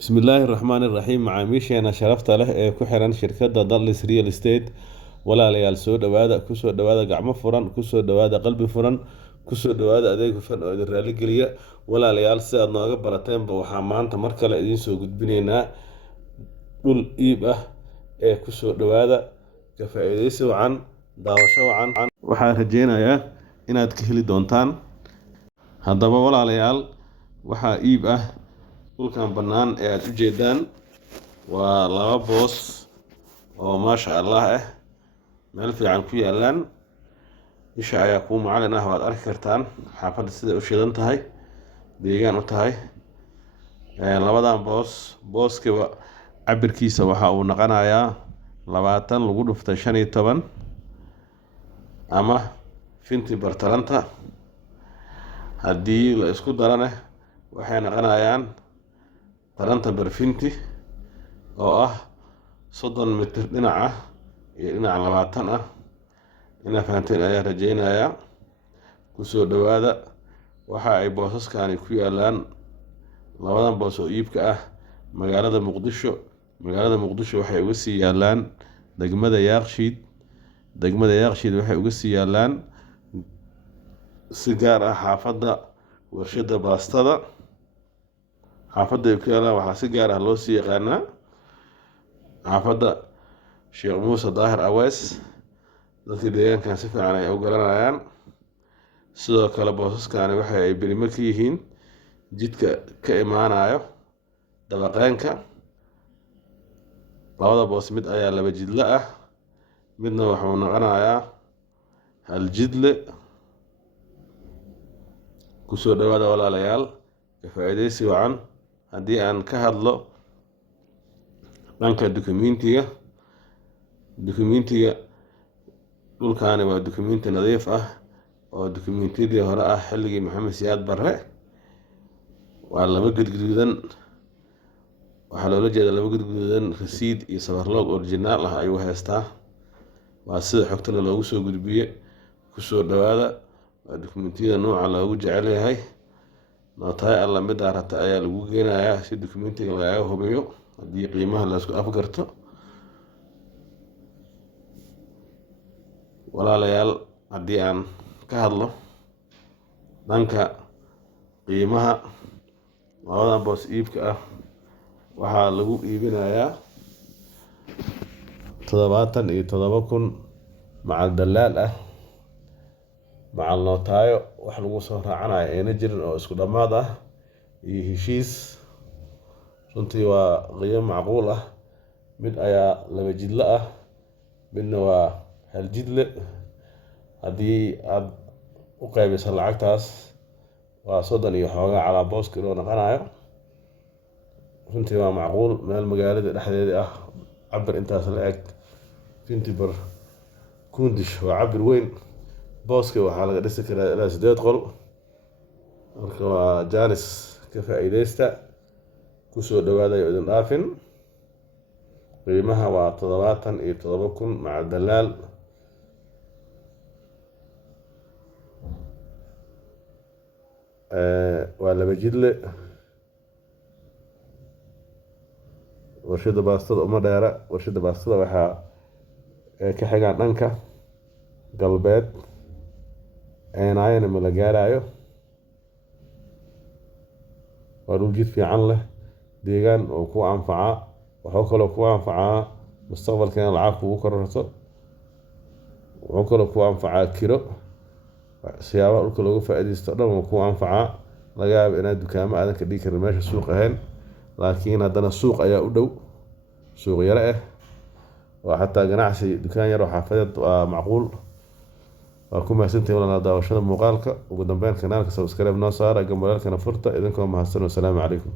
بسم الله الرحمن الرحيم macaamiisheena sharafta leh ee ku xiran shirkadda Dallas Real Estate walaalayaal soo dhawaada kusoo dhawaada gacmo furan kusoo dhawaada qalbi furan kusoo dhawaada adeeg hufan oo idin raali geliya walaalayaal si aad nooga barateenba waxaa maanta mar kale idiin soo gudbinaynaa dhul iib ah ee kusoo dhawaada ka faa'iidaysi wacan daawasho wacan waxaan rajeynayaa inaad ka heli doontaan haddaba walaalayaal waxaa iib ah dhulkan bannaan ee aad u jeedaan waa laba boos oo maasha Allah meel fiican ku yaalaan isha ayaa kuu macalin ah waad arki kartaan xaafadda sida u shidan tahay deegaan u tahay labadan booskiiba cabirkiisa waxa uu noqonayaa 20 lagu dhuftay 15 ama finti bartalanta haddii la isku darane waxay noqonayaan taranta barfinti oo ah 30 mitir dhinaca iyo dhinaca 20 ah ina fahanteen ayaa rajeynayaa kusoo dhawaada waxa ay boosaskani ku yaalaan labadan boos oo iibka ah magaalada muqdisho waxay uga sii yaalaan degmada yaaqshiid waxay uga sii yaalaan si gaar ah xaafadda warshada baastada xaafadda ay ku yaalaan waxaa si gaar ah loo sii yaqaanaa xaafadda Sheekh Muuse Daahir Awees dadkii deegaankan si fiican ay u garanayaan sidoo kale boosaskani waxa ay berimo ka yihiin jidka ka imaanayo dabaqeenka labada boos mid ayaa laba jidle ah midna wuxuu noqonayaa hal jidle kusoo dhawaada walaalayaal ka faa'iidaysi wacan haddii aan ka hadlo dhanka dukumentiga dhulkaani waa dukumenti nadiif ah oo dukumentiyadii hore ah xilligii Maxamed Siyaad Barre waa laba gudgududan waxaa loola jeedaa laba gudgududan rasiid iyo safarloog original ah ayuu haystaa waa sida xogtana loogu soo gudbiye kusoo dhawaada waa dukumentiyada nooca loogu jecel yahay nootahay alla mid arata ayaa lagu geenayaa si dukumentiga lagaga hubiyo haddii qiimaha la isku afgarto walaalayaal haddii aan ka hadlo dhanka qiimaha labadan boos iibka ah waxaa lagu iibinayaa 77,000 macal dalaal ah macal nootaayo wax lagu soo raacanayo ayna jirin oo isku dhammaad ah iyo heshiis runtii waa qiimo macquul ah mid ayaa laba jidle ah midna waa hal jidle haddii aad u qaybiso lacagtaas waa 30 iyo xoogaa calaa booska loo noqonayo runtii waa macquul meel magaalada dhexdeeda ah cabir intaas la eg fintibar kundish waa cabir weyn booska waxaa laga dhisi karaa ilaa 8 qol marka waa jaanis ka faa'iidaysta kusoo dhawaada iyo idin dhaafin qiimaha waa 77,000 maca dalaal waa laba jidle warshada baastada uma dheera warshada baastada waxaa ka xigaan dhanka galbeed eenaayana ma la gaarayo waa dhul jid fiican leh deegaan oo ku anfacaa wuxuu kaloo ku anfacaa mustaqbalkeena lacag kugu kororto wuxuu kaloo ku anfacaa kiro siyaabaha dhulka looga faa'iidaysto dhan wuu ku anfacaa laga yaabo inaad dukaamo aadan ka dhigi karin meesha suuq ahayn laakiin haddana suuq ayaa u dhow suuq yare ah oo xataa ganacsi dukaan yar oo xaafadeed waa macquul waa ku mahadsantihiin walaalayaal daawashada muuqaalka ugu dambeyn kanaalka subscribe noo saara gambalaalkana furta idinkoo mahadsan wassalaamu calaykum